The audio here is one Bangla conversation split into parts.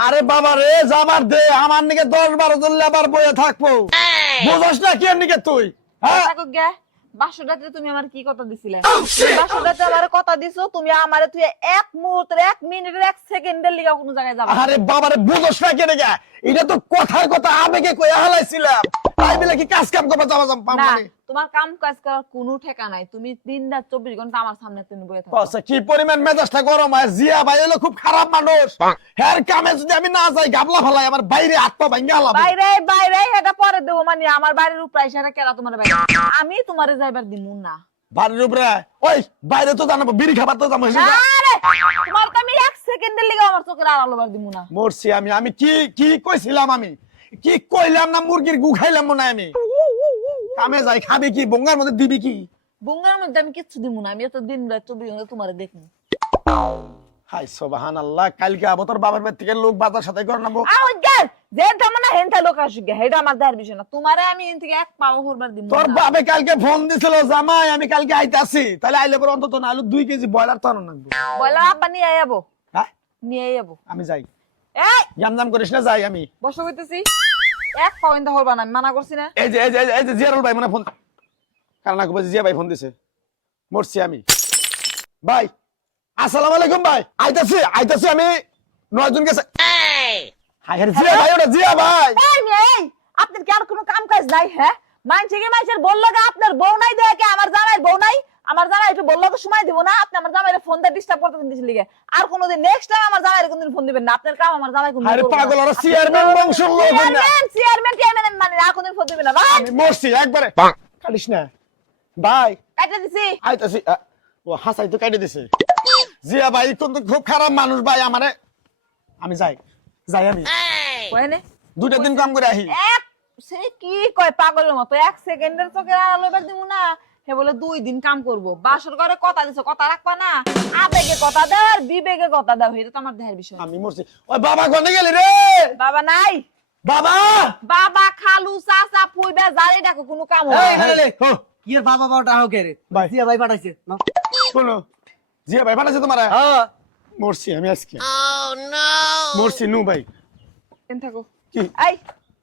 আরে বাবা রে যাবার দে আমার নিকে দশ বারো জন লেবার বয়ে থাকব। বুঝস না কি নিকে তুই? হ্যাঁ? তুমি আমার কি কথা দিছিলে? আমার কথা দিছো তুমি আমারে তুই এক মুহূর্তের এক মিনিটের এক সেকেন্ডের লিগা কোনো জায়গায় যাবা আরে বাবারে বুঝস না কেন এটা তো কথার কথা আবেগে কইয়া হালাইছিলাম। তাই বলে কি কাজ কাম করবা যাবা যাম না তোমার কাম কাজ করার কোনো ঠেকা নাই। তুমি দিন রাত চব্বিশ ঘণ্টা আমার সামনে তুমি বয়ে থাকো। কসে কি পরিমাণ মেজাজটা গরম জিয়া ভাই হলো খুব খারাপ মানুষ হ্যার কামে যদি আমি না যাই গাবলা ফেলাই আমার বাইরে আত্মা ভাঙ্গা হালাবো বাইরে বাইরে এটা পরে দেবো মানে আমার বাড়ির উপরে সেটা কেরা তোমার আমি তোমারে যাইবার দিমু না। বাড়ির উপরে ওই বাইরে তো জানাব বিড়ি খাবার তো জানো তোমার তো আমি এক সেকেন্ডের লিগা আমার চোখের আড়ালো দিমু না। মরছি আমি আমি কি কি কইছিলাম আমি? কি কইলাম না মুরগির গু খাইলাম মনে আমি? কামে যাই খাবি কি? বঙ্গার মধ্যে দিবি কি? বুঙ্গার মধ্যে আমি কিচ্ছু দিমু না আমি এত দিন রাত চব্বিশ ঘণ্টা তোমারে দেখব হাই সোবাহান আল্লাহ কালকে আবো তোর বাবার বাড়ি থেকে লোক বাজার সাথে করে নেব আউট গাল যেটা মানে হেনটা লোক আসুক গে হেটা আমার দেয়ার বিষয় না। তোমারে আমি এন থেকে এক পাও হরবার দিমু তোর বাবে কালকে ফোন দিছিল জামাই আমি কালকে আইতাছি। তাহলে আইলে পরে অন্তত না আলু দুই কেজি ব্রয়লার তো আনো নাকবো। বলা আব্বা নিয়ে যাব হ্যাঁ? নিয়ে যাব আমি যাই। এই জাম জাম করিস না যাই আমি। বসে কইতেছি। এক না আমি মানা করছি না। এই যে এই যে এই যে- জিয়ারুল ভাই মানে ফোন কারণ জিয়া ভাই ফোন দিছে। মরছি আমি। ভাই আসসালামু আলাইকুম ভাই। আইতাছি আইতাছি আমি। নয় জন গেছে জিয়া ভাই ওটা জিয়া ভাই। এই মেয়ে, আপনার কি আর কোনো কাম কাজ নাই হ্যাঁ? মানছে কি মানছের বলল আপনার বউ নাই দেখে আমার জামাইয়ের বউ নাই আমার জামাই একটু বলল তো সময় দিব না আপনি আমার জামাইয়ের ফোন দিয়ে ডিস্টার্ব করতে দিয়েছিল লিগে। আর কোনোদিন নেক্সট টাইম আমার জামাইয়ের কোনদিন ফোন দিবেন না আপনার কাম আমার জামাই কোনদিন আরে পাগল চেয়ারম্যান বংশের লোক না। চেয়ারম্যান চেয়ারম্যান চেয়ারম্যান আমি না, আর কোনদিন ফোন দিবেন না। ভাই! আমি মরছি একবারে। কাটিস না। ভাই! কাটে দিছি। আইতাছি ও হাসাই তো কাটে দিছে। জিয়া ভাই কিন্তু খুব খারাপ মানুষ ভাই আমারে। আমি যাই যাই আমি। কয়নে দুইটা দিন কাম করে আহি। এক সে কি কয় পাগলের মতো। এক সেকেন্ডের চোখের আলো এবার দিব না। হে বলে দুই দিন কাম করব। বাসর ঘরে কথা দিছো কথা রাখবা না। আবেগে কথা দাও আর বিবেগে কথা দাও। এটা তো আমার দেহের বিষয়। আমি মরছি। ওই বাবা কোনে গেলি রে? বাবা নাই। বাবা? বাবা খালু চাচা ফুইবে জারি ডাকো কোনো কাম এই, না। কি এর বাবা বাবাটা হোক রে। ভাই। জিয়া ভাই পাঠাইছে। নাও। শোনো জিয়া ভাই পাঠাইছে তোমার? হ্যাঁ মরছি আমি আজকে। ও নো মরছি নু ভাই। এন থাকো। কি? এই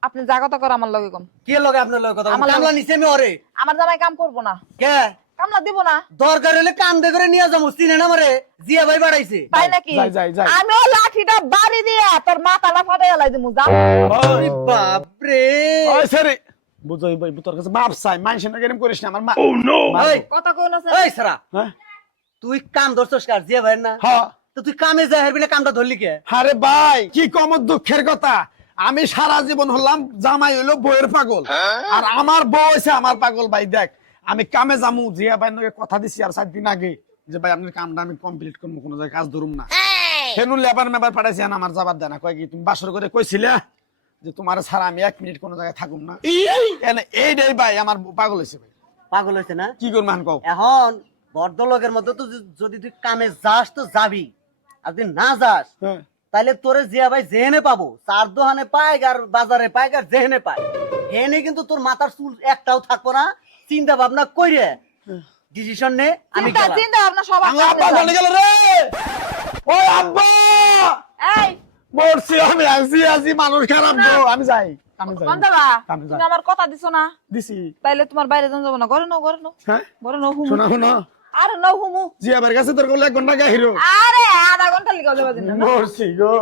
আপনি যা কথা কর আমার লগে কম কে লগে আপনার লগে কথা আমার কামলা নিছে আমি ওরে। আমার জামাই কাম করব না। কে? কামলা দিব না। দরকার হলে কান্দে করে নিয়ে যাব চিনে না মারে জিয়া ভাই পাঠাইছে তাই নাকি? যাই, যাই, যাই। আমি ও লাঠিটা বাড়ি দিয়া তোর মাথাটা ফাটাই লাই দিমু যা আরে বাপ রে ওই সরি বুঝই ভাই তোর কাছে বাপ চাই মানুষের না এরকম করিস না আমার মা ও নো এই, কথা কই না এই সারা। হ্যাঁ? তুই কাম ধরছস কার জিয়া ভাই না? হ্যাঁ। তো তুই কামে যাই হারবি না কামটা ধরলি কে? আরে ভাই কি কম দুঃখের কথা? আমি সারা জীবন হলাম জামাই হইল বইয়ের পাগল। আর আমার বউ হইছে আমার পাগল ভাই দেখ আমি কামে যামু জিয়া ভাই কথা দিছি আর সাত দিন আগে যে ভাই আপনার কামটা আমি কমপ্লিট করব কোনো জায়গায় কাজ ধরুম না। হেনু লেবার মেবার পাঠাইছি আমার যাবার দেয় না কয় কি তুমি বাসর করে কইছিলে যে তোমার ছাড়া আমি এক মিনিট কোনো জায়গায় থাকুম না? এনে এইটাই ভাই আমার পাগল হয়েছে ভাই। পাগল হয়েছে না? কি করব হান কও? এখন ভদ্রলোকের মধ্যে তো যদি- যদি তুই কামে যাস তো যাবি আর যদি না যাস হ্যাঁ। তাহলে তোরে জিয়া ভাই জেহেনে পাবো চার দোকানে পাইক আর বাজারে পাইক আর জেহেনে পাই হেনে কিন্তু তোর মাথার চুল একটাও থাকব না চিন্তা ভাবনা কইরে। ডিসিশন নে আমি চিন্তা চিন্তা ভাবনা সব আব্বা চলে। গেল রে! ও আব্বা! এই! মরছি আমি আসি আসি মানুষ খারাপ গো আমি যাই। তুমি আমার কথা দিছো না। দিছি। তাইলে তোমার বাইরে যান যাব না ঘরে নাও ঘরে নাও। হ্যাঁ? ঘরে নাও শোনা শোনা। আরে নাও হুমু। জি আবার কাছে তোর কোলে এক ঘণ্টা গাহিরো আরে আধা ঘণ্টা যাবা দিন না। মরছি গো।